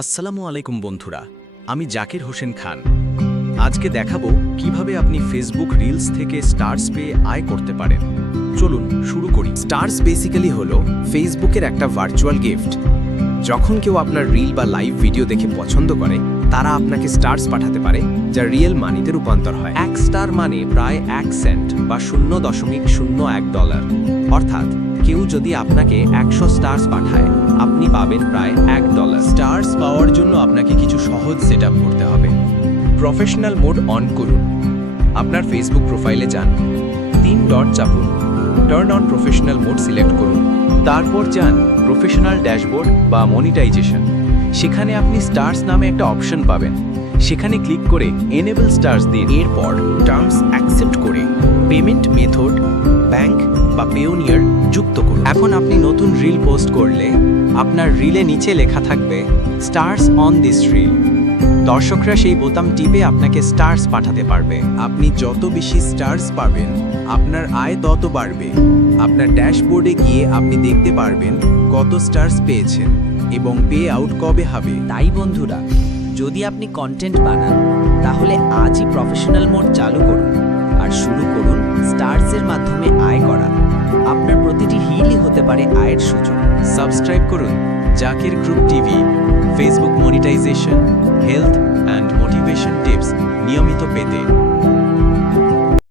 আসসালামু আলাইকুম বন্ধুরা, আমি জাকির হোসেন খান। আজকে দেখাবো কীভাবে আপনি ফেসবুক রিলস থেকে স্টার্স পেয়ে আয় করতে পারেন। চলুন শুরু করি। স্টার্স বেসিক্যালি হলো ফেসবুকের একটা ভার্চুয়াল গিফট যখন কেউ আপনার রিল বা লাইভ ভিডিও দেখে পছন্দ করে, তারা আপনাকে স্টার্স পাঠাতে পারে, যা রিয়েল মানিতে রূপান্তর হয়। এক স্টার মানে প্রায় এক সেন্ট বা শূন্য দশমিক শূন্য এক ডলার অর্থাৎ কেউ যদি আপনাকে একশো স্টার্স পাঠায়, আপনি পাবেন প্রায় এক ডলার স্টার্স পাওয়ার জন্য আপনাকে কিছু সহজ সেট করতে হবে। প্রফেশনাল মোড অন করুন। আপনার ফেসবুক প্রোফাইলে যান। তিন dot চাপুন। Turn on professional mode select করুন। তারপর যান প্রফেশনাল ড্যাশবোর্ড বা মনিটাইজেশন সেখানে আপনি স্টার্স নামে একটা অপশন পাবেন। সেখানে ক্লিক করে এনেবল স্টার্স দিন এরপর টার্মস অ্যাকসেপ্ট করে পেমেন্ট মেথড ব্যাংক বা পেওনিয়ার যুক্ত করুন। এখন আপনি নতুন রিল পোস্ট করলে আপনার রিলে নিচে লেখা থাকবে স্টার্স অন দিস রিল দর্শকরা সেই বোতাম টিপে আপনাকে স্টার্স পাঠাতে পারবে। আপনি যত বেশি স্টার্স পাবেন, আপনার আয় তত বাড়বে। আপনার ড্যাশবোর্ডে গিয়ে আপনি দেখতে পারবেন কত স্টার্স পেয়েছেন এবং পে আউট কবে হবে। তাই বন্ধুরা, যদি আপনি কন্টেন্ট বানান, তাহলে আজই প্রফেশনাল মোড চালু করুন আর শুরু করুন স্টার্সের মাধ্যমে আয় করা। হতে পারে আয়ের সুযোগ। সাবস্ক্রাইব করুন Zakir group TV Facebook monetisation health and motivation tips নিয়মিত পেতে।